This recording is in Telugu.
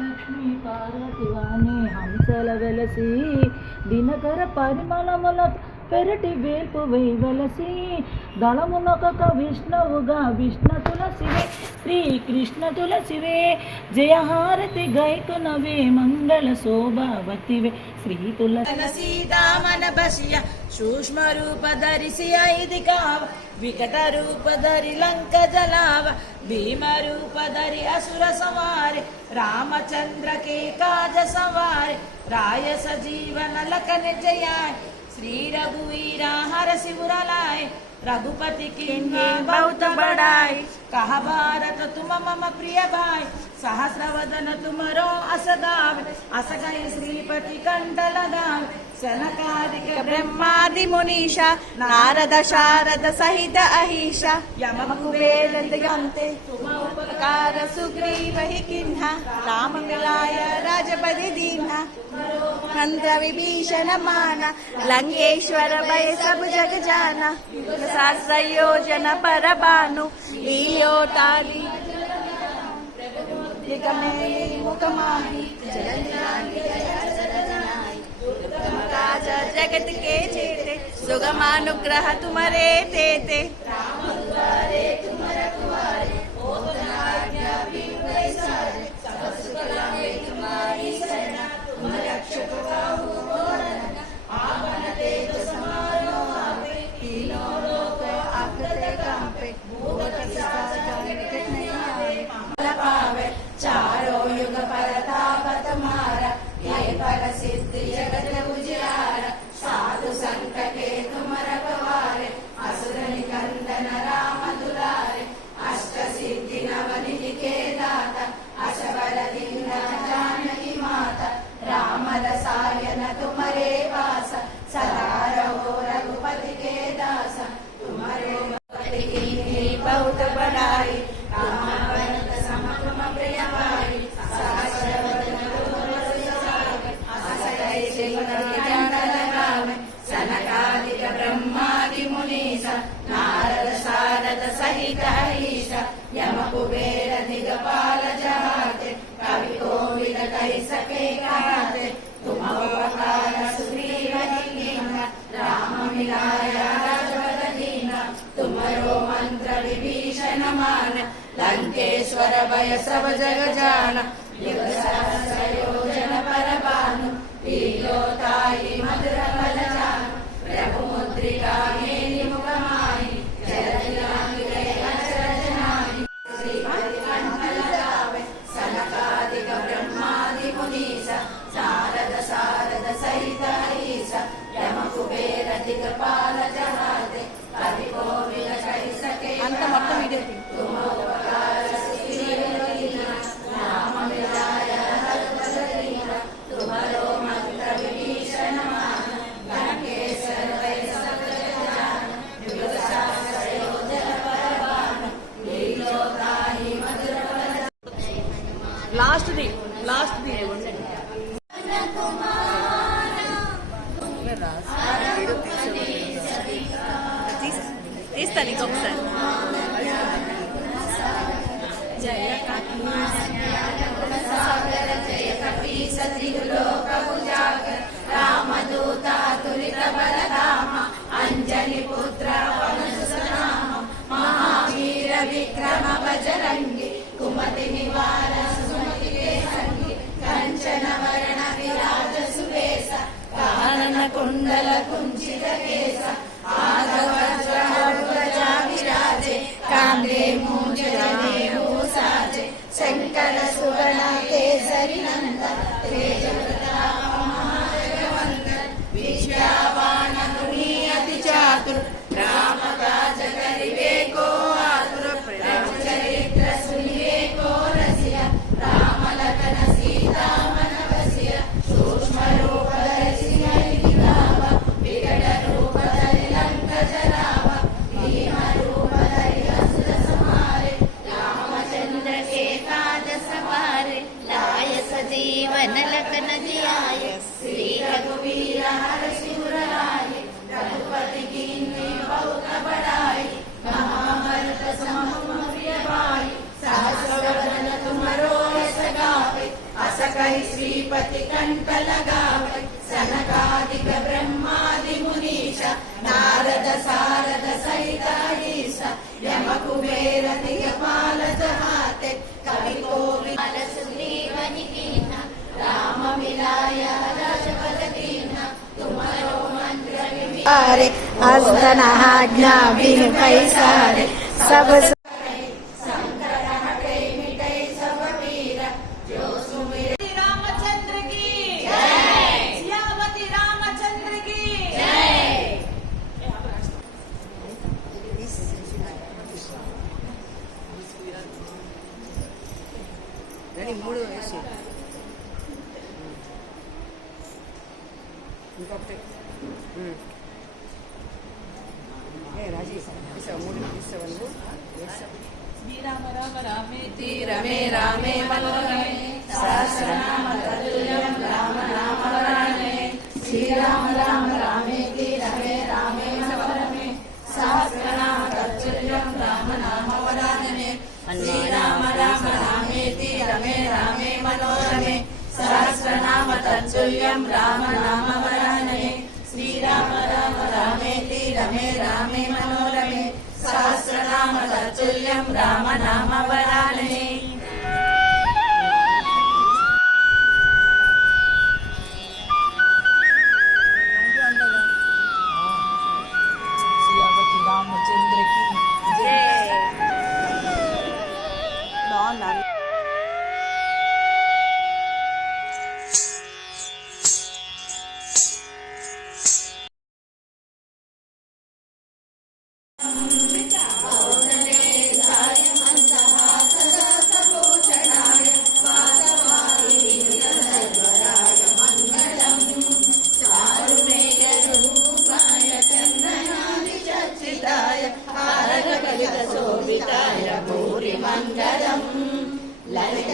లక్ష్మీ పార్వతి వాణి హంసల వెలసి దినకర పరిమళముల పెరటి వేల్పు వేయవలసి దళమునొక విష్ణువుగా విష్ణు తులసివే శ్రీకృష్ణ తులసివే జయహారతి గైకునవే మంగళ శోభావతివే శ్రీ తులసి దామన బసియ సూక్ష్మ రూಪ ಧರಿಸಿ ಐದಿಕಾವ ವಿಕಟ ರೂಪ ಧರಿ ಲಂಕ ಜಲಾವ ಭೀಮ ರೂಪ ಧರಿ ಅಸುರ ಸವಾರೆ ರಾಮಚಂದ್ರ के काज सवारे राय सजीवन लखन जयाय श्री रघुवीरा हर सिमुर लाए रघुपति किन्हीं बहुत बड़ाई कहा भारत तुम मम प्रिय भाई सहस्र वदन तुमरो अस गावे अस गए श्रीपति कंठ लगावे सनकादिक ब्रह्मादि मुनीषा नारद शारद सहित अहिषा यम कुबेर यन्ते तुम उपकार सुग्रीव ही किन्हा राम मिलाय राजपदि दीन्हा मंत्र विभीषण माना लंकेश्वर भय सब जग जाना सहस्र योजन पर भानु लील्यो तारी मुखमाही जगत के चेते सुगमानुग्रह तुम्हारे तेते चारों युग परताप तुम्हारा ये पर सिद्धि जगत उजियारा साधु संत के तुम रखवारे असुर निकंदन राम दुलारे अष्ट सिद्धि नवनिधि के दाता अशबर दीन जानकी माता राम रसायन तुम्हारे पास सदा रहो रघुपति के दासा तुम्हारे भक्ति की बहुत बड़ाई सनकादिक ब्रह्मादि मुनीसा नारद शारद सहित अहिषा यम कुबेर दिगपाल जहाते कवि कोविद कहि सके कहते तुम उपकार सुग्रीव दीन्हा राम मिलाया राजपद दीन्हा तुम्हारो मंत्र विभीषण मान लंकेश्वर भय सब जग जाना युग सहस्र योजन पर भानु लील्यो ताई मधुर फल जान प्रभु मुद्रिका मेरी मुखमाई सनकादिक ब्रह्मादि मुनीसा नारद शारद सहित अहिषा यम कुबेर दिगपाल जहाते कवि कोविद कहि सके तुम उपकार सुग्रीव दीन्हा राम मिलाय रघुपत दीन्हा तुम्हारो मंत्र विभीषण मान लंकेश्वर भय सब जग जाना युग सहस्र योजन पर भानु लील्यो ताहि मधुर फल लास्ट दी తీస్తా నీకు ఒకసారి జయ జయ కపీస త్రిలోక ఉజాగర రామదూత తులిత బలరామ అంజని పుత్ర పవనసుతనామ మహావీర విక్రమ బజరంగి కుమతి నివార సుమతి కే సంగి కంచన వరణ విరాజ సువేశ కానన కుండల కుంచిత కేశ विराजे कांग्रे मूंज जनेऊ साजे शंकर सुवर्ण केसरी नंदन तेज प्रताप महाजगवंदन विद्यावान गुणी अति चातुर राम काज करिवे को आतुर राम चरित्र सुनिवे को रसिया राम लखन सीता मन बसिया सूक्ष्म रूप धरि सिंह दिखावा विकट रूप धरि लंक जलावा भीम रूप धरि असुर संहारे रामचंद्र के काज सवारे लाय सजीवन लखन जियाय श्री रघुवीर हर सिमुर लाए रघुपति कीन्ही बहुत बड़ाई महाभारत सम प्रिय भाई सहस्र वदन तुमरो कण्ठलगावै सनकादिक ब्रह्मादि मुनीश नारद सारद सहित ईश यम कुबेर दिगपाल जहाते कवि कोविद सुग्रीवनिकीन राम मिलाय राजपद दीन तुम्हारो मंत्र विचारे हस्तनाज्ञा बिन पैसारे सब మూడు వేసి ఇంకొకటి రాజీ మూడు తీసేవాళ్ళు శ్రీరామ రామ రామేతి రమే రామే మనోరమే సహస్రనామ తతుల్యం రామ నామ వరాననే శ్రీరామ రామ రామేతి రమే రామే మనోరమే సహస్రనామ తతుల్యం రామ నామ వరాననే శ్రీరామ రామ రామేతి రమే రామే మనోరమే సహస్రనామ తతుల్యం రామ నామ వరాననే శ్రీరామ రామ రామేతి రమే రామే మనోరమే సహస్రనామ తతుల్యం రామ నామ వరాననే రామచంద్రకి బాగున్నారు. శోభితాయ భూరి మంగళం లలిత